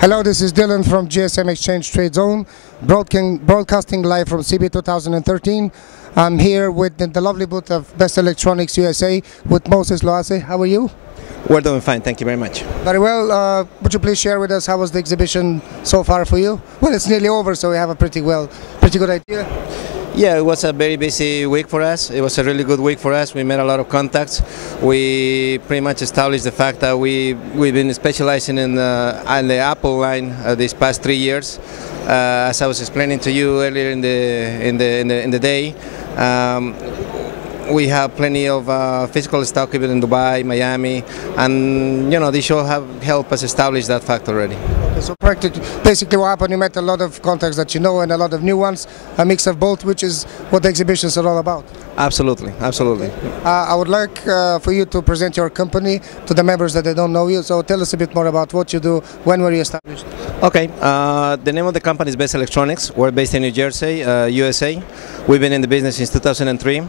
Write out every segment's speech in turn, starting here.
Hello, this is Dilyan from gsmExchange tradeZone, broadcasting live from CeBIT 2013. I'm here with the lovely booth of Best Electronics USA with Moses Loyaze. How are you? We're doing fine, thank you very much. Very well. Would you please share with us how was the exhibition so far for you? Well, it's nearly over, so we have a pretty good idea. Yeah, it was a very busy week for us. It was a really good week for us. We made a lot of contacts. We pretty much established the fact that we've been specializing in the Apple line these past 3 years. As I was explaining to you earlier in the day, we have plenty of physical stock even in Dubai, Miami, and this show have helped us establish that fact already. Okay, so basically what happened, you met a lot of contacts that you know and a lot of new ones, a mix of both, which is what the exhibitions are all about. Absolutely, absolutely. Okay. I would like for you to present your company to the members that they don't know you, so tell us a bit more about what you do, when were you established? Okay, the name of the company is Best Electronics. We're based in New Jersey, USA. We've been in the business since 2003.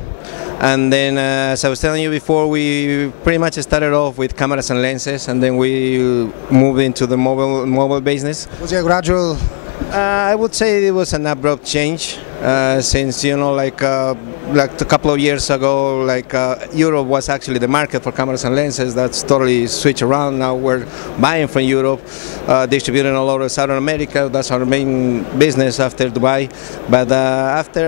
And then, as I was telling you before, we pretty much started off with cameras and lenses, and then we moved into the mobile business. Was it a gradual? I would say it was an abrupt change since like a couple of years ago, Europe was actually the market for cameras and lenses. That's totally switched around. Now we're buying from Europe, distributing all over South America. That's our main business after Dubai. But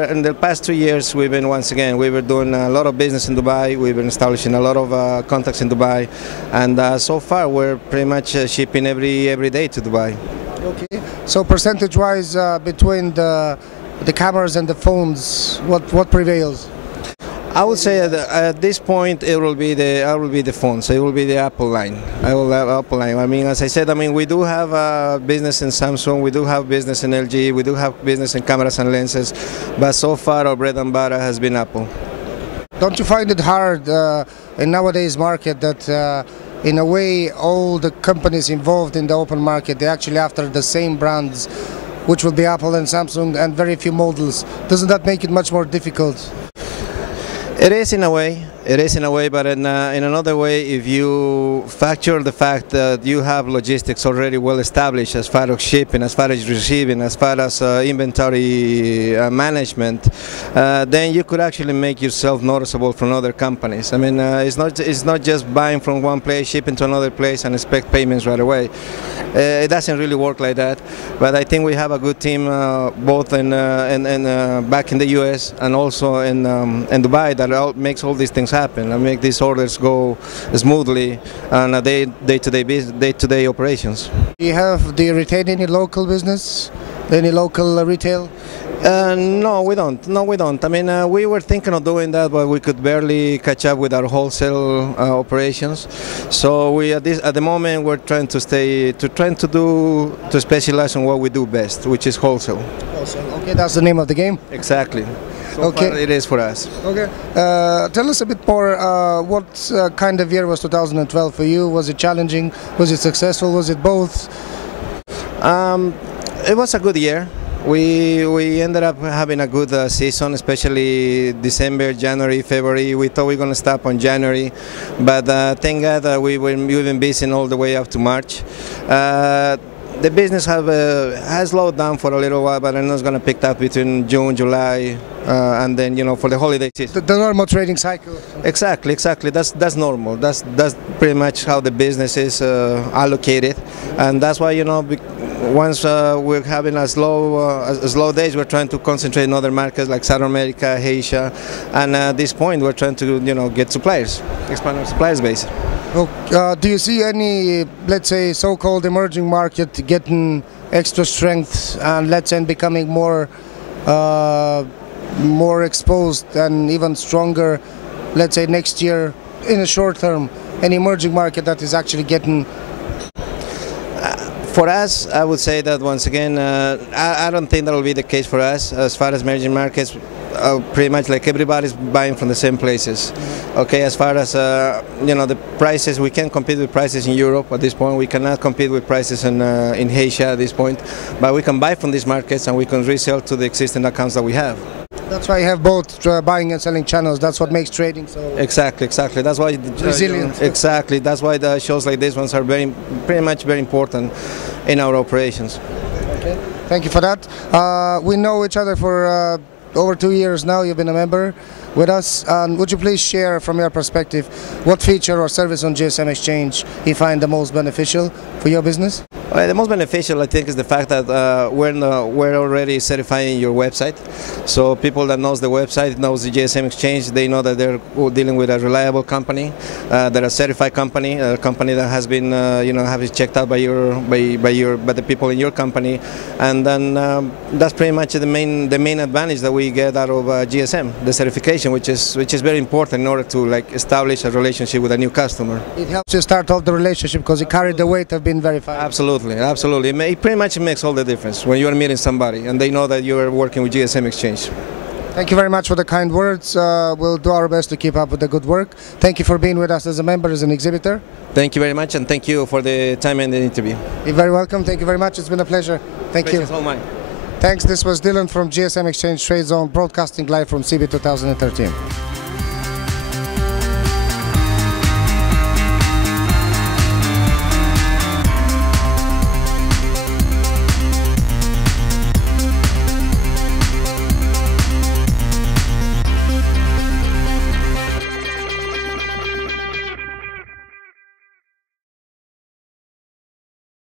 in the past 2 years, we were doing a lot of business in Dubai. We've been establishing a lot of contacts in Dubai, and so far we're pretty much shipping every day to Dubai. Okay. So percentage-wise, between the cameras and the phones, what prevails? I would say at this point it will be the phones. It will be the Apple line. I will have Apple line. I mean, as I said, we do have business in Samsung. We do have business in LG. We do have business in cameras and lenses. But so far, our bread and butter has been Apple. Don't you find it hard in nowadays market that in a way all the companies involved in the open market, they actually after the same brands, which will be Apple and Samsung, and very few models? Doesn't that make it much more difficult? It is in a way. It is in a way, but in another way, if you factor the fact that you have logistics already well established as far as shipping, as far as receiving, as far as inventory management, then you could actually make yourself noticeable from other companies. I mean, it's not just buying from one place, shipping to another place, and expect payments right away. It doesn't really work like that. But I think we have a good team, both back in the U.S. and also in Dubai, that makes all these things happen and make these orders go smoothly on a day-to-day operations. Do you retain any local business, any local retail? No, we don't. No, we don't. I mean, we were thinking of doing that, but we could barely catch up with our wholesale operations. So at the moment we're trying to specialize on what we do best, which is wholesale. Wholesale. Okay, that's the name of the game. Exactly. So okay. Far it is for us. Okay. Tell us a bit more. What kind of year was 2012 for you? Was it challenging? Was it successful? Was it both? It was a good year. We ended up having a good season, especially December, January, February. We thought we were going to stop on January, but thank God we've been busy all the way up to March. The business has slowed down for a little while, but I know it's going to pick up between June, July, and then for the holiday season. The normal trading cycle. Exactly. That's normal. That's pretty much how the business is allocated, and that's why once we're having a slow days, we're trying to concentrate in other markets like South America, Asia, and at this point we're trying to get suppliers, expand our suppliers base. Do you see any, let's say, so-called emerging market getting extra strength and let's say becoming more exposed and even stronger, let's say next year in the short term, an emerging market that is actually getting? For us, I would say that once again, I don't think that will be the case for us. As far as emerging markets, pretty much like everybody's buying from the same places. Okay, as far as the prices, we can compete with prices in Europe at this point. We cannot compete with prices in Asia at this point, but we can buy from these markets and we can resell to the existing accounts that we have. That's why you have both buying and selling channels. That's what makes trading so Exactly. That's why resilient. Exactly. That's why the shows like this ones are pretty much very important in our operations. Okay. Thank you for that. We know each other for over 2 years now. You've been a member with us. Would you please share from your perspective what feature or service on gsmExchange you find the most beneficial for your business? The most beneficial, I think, is the fact that we're already certifying your website. So people that knows the website, knows the gsmExchange, they know that they're dealing with a reliable company, they're a certified company, a company that has been, have it checked out by the people in your company, and then that's pretty much the main advantage that we get out of GSM, the certification, which is very important in order to establish a relationship with a new customer. It helps you start off the relationship because you carry the weight of being verified. Absolutely. It pretty much makes all the difference when you are meeting somebody and they know that you are working with gsmExchange. Thank you very much for the kind words. We'll do our best to keep up with the good work. Thank you for being with us as a member, as an exhibitor. Thank you very much, and thank you for the time and the interview. You're very welcome. Thank you very much. It's been a pleasure. Thank you. All mine. Thanks. This was Dilyan from GSM Exchange TradeZone, broadcasting live from CeBIT 2013.